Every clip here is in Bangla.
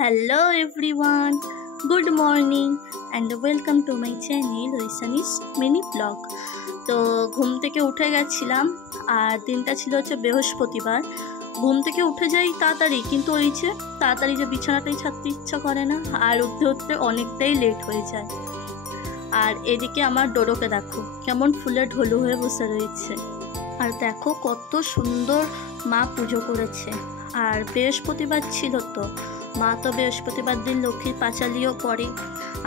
Hello everyone, good morning and welcome to my channel Oisani's mini vlog। তো ঘুম থেকে উঠে গেছিলাম আর দিনটা ছিল হচ্ছে বৃহস্পতিবার। ঘুম থেকে উঠে যাই তাড়াতাড়ি, কিন্তু ওই যে তাড়াতাড়ি যে বিছানাটাই ছাড়তে ইচ্ছা করে না আর উঠতে উঠতে অনেকটাই লেট হয়ে যায়। আর এদিকে আমার ডোডোকে দেখো কেমন ফুলে ঢোলু হয়ে বসে রয়েছে। আর দেখো কত সুন্দর মা পুজো করেছে। আর বৃহস্পতিবার ছিল তো মা তো বৃহস্পতিবার দিন লক্ষ্মীর পাঁচালিও পড়ে।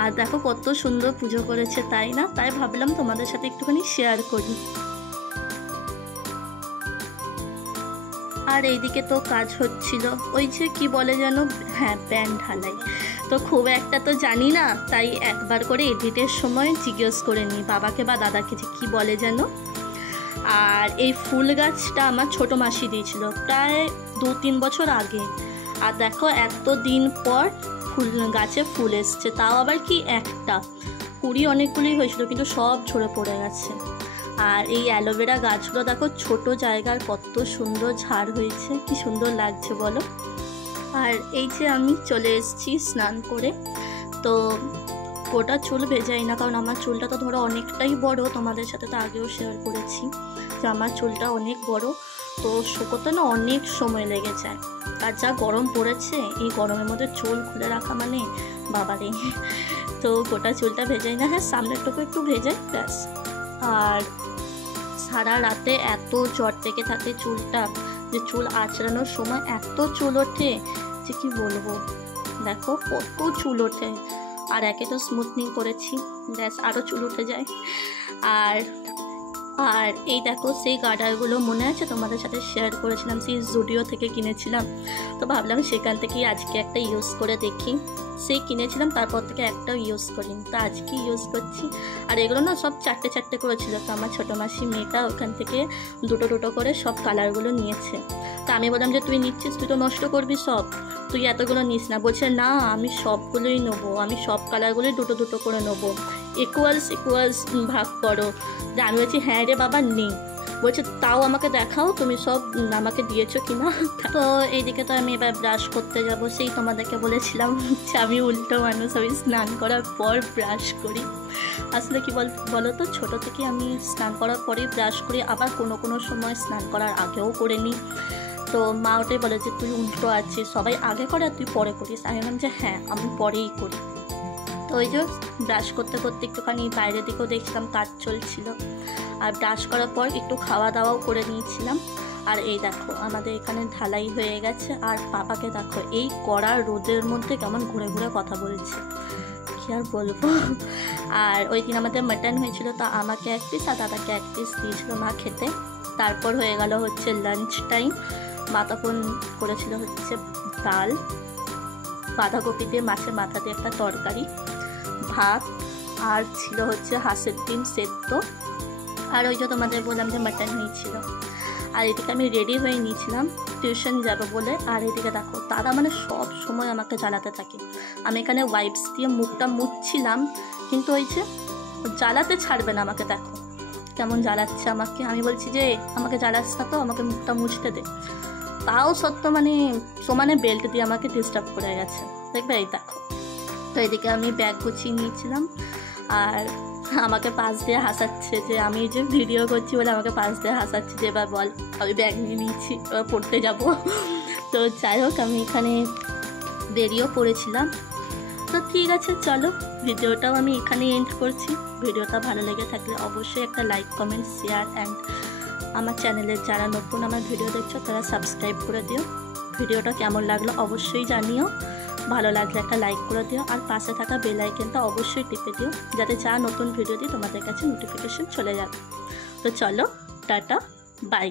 আর দেখো কত সুন্দর পুজো করেছে, তাই না? তাই ভাবলাম তোমাদের সাথে একটুখানি শেয়ার করি। আর এইদিকে তো কাজ হচ্ছিল, ওই যে কি বলে যেন, হ্যাঁ ব্যান্ড ঢালাই। তো খুব একটা তো জানি না, তাই একবার করে এডিটের সময় জিজ্ঞেস করে নিই বাবাকে বা দাদাকে যে কী বলে যেন। আর এই ফুল গাছটা আমার ছোটো মাসি দিয়েছিল প্রায় 2-3 বছর আগে। আর দেখো এত দিন পর ফুল গাছে ফুল এসছে, তাও আবার কি একটা, কুড়ি অনেকগুলি হয়েছিল কিন্তু সব ঝরে পড়ে গেছে। আর এই অ্যালোভেরা গাছগুলো দেখো ছোট জায়গার কত সুন্দর ঝাড় হয়েছে, কি সুন্দর লাগছে বলো। আর এই যে আমি চলে এসেছি স্নান করে। তো গোটা চুল ভেজাই না, কারণ আমার চুলটা তো ধরো অনেকটাই বড়, তোমাদের সাথে তো আগেও শেয়ার করেছি যে আমার চুলটা অনেক বড়, তো শুকোতে না অনেক সময় লেগে যায়। আর যা গরম পড়েছে, এই গরমের মধ্যে চুল খুলে রাখা মানে বাবারে। তো গোটা চুলটা ভেজাই না, হ্যাঁ সামনেরটুকু একটু ভেজাই ব্যাস। আর সারা রাতে এত জ্বর থেকে থাকে চুলটা, যে চুল আঁচড়ানোর সময় এত চুল ওঠে যে কি বলবো। দেখো কত চুল ওঠে, আর একে তো স্মুথনিং করেছি ব্যাস আরও চুল উঠে যায়। আর আর এই দেখো সেই গার্ডারগুলো মনে আছে তোমাদের সাথে শেয়ার করেছিলাম, সেই জুডিও থেকে কিনেছিলাম। তো ভাবলাম সেখান থেকেই আজকে একটা ইউজ করে দেখি। সেই কিনেছিলাম, তারপর থেকে একটাও ইউজ করিনি, তো আজকে ইউজ করছি। আর এগুলো না সব 4টে করেছিল, তো আমার ছোটো মাসি মেয়েটা ওখান থেকে দুটো করে সব কালারগুলো নিয়েছে। তো আমি বললাম যে তুই নিচ্ছিস, তুই তো নষ্ট করবি সব, তুই এতগুলো নিস না। বলছে না আমি সবগুলোই নেবো, আমি সব কালারগুলোই দুটো করে নেবো, ইকুয়ালস ভাগ করো। আমি বলছি হ্যাঁ রে বাবা নেই। বলছে তাও আমাকে দেখাও তুমি সব আমাকে দিয়েছো কিনা। তো এইদিকে তো আমি এবার ব্রাশ করতে যাব। সেই তোমাদেরকে বলেছিলাম যে আমি উল্টো মানুষ, আমি স্নান করার পর ব্রাশ করি। আসলে কি বলো তো, ছোটো থেকে আমি স্নান করার পরেই ব্রাশ করি, আবার কোনো সময় স্নান করার আগেও করে নিই। তো মা ওটাই বলে যে তুই উল্টো আছিস, সবাই আগে করে আর তুই পরে করিস। আমি বললাম যে হ্যাঁ আমি পরেই করি। তো ওই যে ব্রাশ করতে একটুখানি বাইরের দিকেও দেখছিলাম কাজ চলছিল। আর ব্রাশ করার পর একটু খাওয়া দাওয়াও করে নিয়েছিলাম। আর এই দেখো আমাদের এখানে ঢালাই হয়ে গেছে। আর পাপাকে দেখো এই কড়া রোদের মধ্যে কেমন ঘুরে কথা বলছে, কি আর বলবো। আর ওই দিন আমাদের মাটন হয়েছিল, তো আমাকে 1 পিস আর দাদাকে 1 পিস দিয়েছিল মা খেতে। তারপর হয়ে গেল হচ্ছে লাঞ্চ টাইম। মা তখন করেছিল হচ্ছে ডাল, বাঁধাকপি দিয়ে মাছের মাথা দিয়ে একটা তরকারি, ভাত, আর ছিল হচ্ছে হাঁসের ডিম সেদ্ধ। আর ওই যে তোমাদের বললাম যে মাটন হয়েছিল। আর এদিকে আমি রেডি হয়ে নিয়েছিলাম টিউশন যাবো বলে। আর এদিকে দেখো দাদা মানে সব সময় আমাকে জ্বালাতে থাকে। আমি এখানে ওয়াইপস দিয়ে মুখটা মুছছিলাম, কিন্তু ওই যে জ্বালাতে ছাড়বে না আমাকে। দেখো কেমন জ্বালাচ্ছে আমাকে। আমি বলছি যে আমাকে জ্বালাস না তো, আমাকে মুখটা মুছতে দে। তাও সত্য মানে সমানে বেল্ট দিয়ে আমাকে ডিস্টার্ব করে গেছে, দেখবে এই দেখো। তো এদিকে আমি ব্যাগ গুছিয়ে নিয়েছিলাম, আর আমাকে পাশ দিয়ে হাসাচ্ছে যে আমি যে ভিডিও করছি বলে আমাকে পাশ দিয়ে হাসাচ্ছে যে এবার বল আমি ব্যাগ নিয়ে নিয়েছি, এবার পড়তে যাব। তো যাই হোক আমি এখানে বেরিয়েও পড়েছিলাম। তো ঠিক আছে চলো, ভিডিওটাও আমি এখানেই এন্ড করছি। ভিডিওটা ভালো লেগে থাকলে অবশ্যই একটা লাইক, কমেন্ট, শেয়ার অ্যান্ড আমার চ্যানেলের যারা নতুন আমার ভিডিও দেখছো তারা সাবস্ক্রাইব করে দিও। ভিডিওটা কেমন লাগলো অবশ্যই জানিও, ভালো লাগলে একটা লাইক করে দিও। আর পাশে থাকা বেল আইকনটা অবশ্যই টিপে দিও, যাতে যা নতুন ভিডিও দিই তোমাদের কাছে নোটিফিকেশন চলে যাবে। তো চলো টাটা বাই।